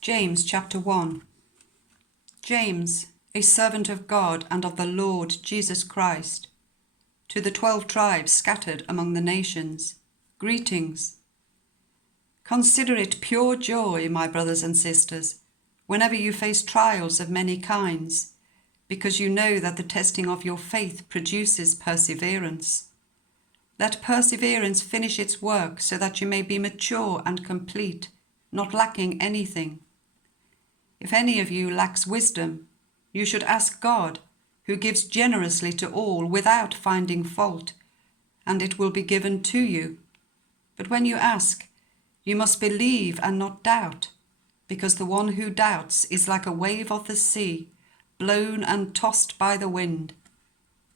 James chapter 1. James, a servant of God and of the Lord Jesus Christ, to the 12 tribes scattered among the nations, greetings. Consider it pure joy, my brothers and sisters, whenever you face trials of many kinds, because you know that the testing of your faith produces perseverance. Let perseverance finish its work so that you may be mature and complete, not lacking anything. If any of you lacks wisdom, you should ask God, who gives generously to all without finding fault, and it will be given to you. But when you ask, you must believe and not doubt, because the one who doubts is like a wave of the sea, blown and tossed by the wind.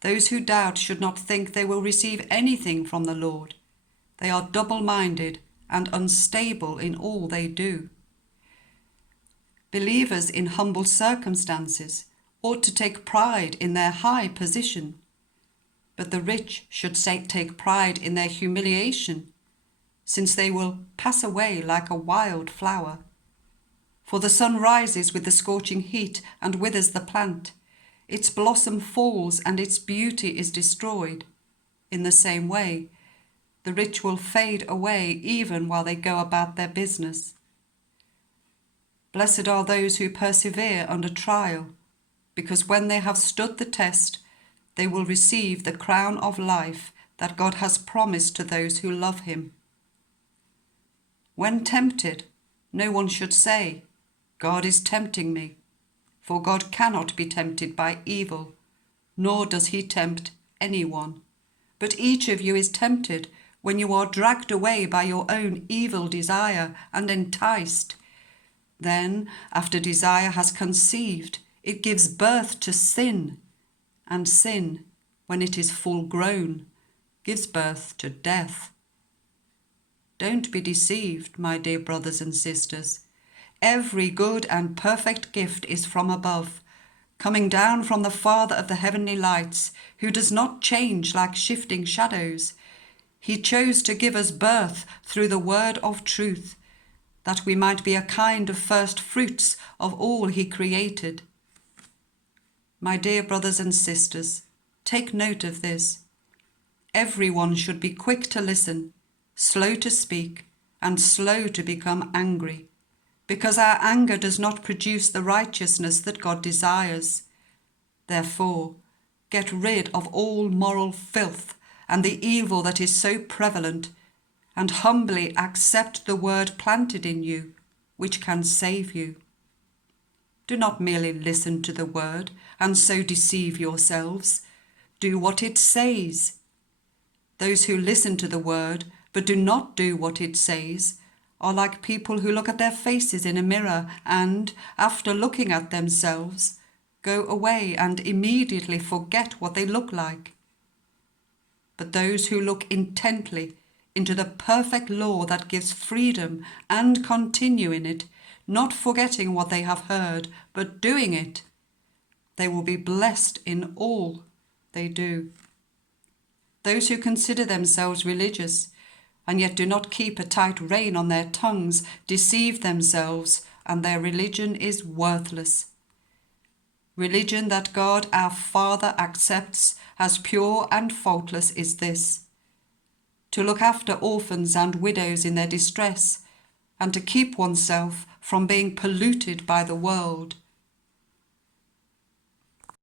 Those who doubt should not think they will receive anything from the Lord. They are double-minded and unstable in all they do. Believers in humble circumstances ought to take pride in their high position, but the rich should take pride in their humiliation, since they will pass away like a wild flower. For the sun rises with the scorching heat and withers the plant. Its blossom falls and its beauty is destroyed. In the same way, the rich will fade away even while they go about their business. Blessed are those who persevere under trial, because when they have stood the test, they will receive the crown of life that God has promised to those who love him. When tempted, no one should say, God is tempting me, for God cannot be tempted by evil, nor does he tempt anyone. But each of you is tempted when you are dragged away by your own evil desire and enticed. Then, after desire has conceived, it gives birth to sin, and sin, when it is full grown, gives birth to death. Don't be deceived, my dear brothers and sisters. Every good and perfect gift is from above, coming down from the Father of the heavenly lights, who does not change like shifting shadows. He chose to give us birth through the word of truth, that we might be a kind of first fruits of all he created. My dear brothers and sisters, take note of this. Everyone should be quick to listen, slow to speak, and slow to become angry, because our anger does not produce the righteousness that God desires. Therefore, get rid of all moral filth and the evil that is so prevalent, and humbly accept the word planted in you, which can save you. Do not merely listen to the word and so deceive yourselves. Do what it says. Those who listen to the word but do not do what it says are like people who look at their faces in a mirror and, after looking at themselves, go away and immediately forget what they look like. But those who look intently into the perfect law that gives freedom and continue in it, not forgetting what they have heard, but doing it, they will be blessed in all they do. Those who consider themselves religious and yet do not keep a tight rein on their tongues deceive themselves, and their religion is worthless. Religion that God our Father accepts as pure and faultless is this: to look after orphans and widows in their distress, and to keep oneself from being polluted by the world.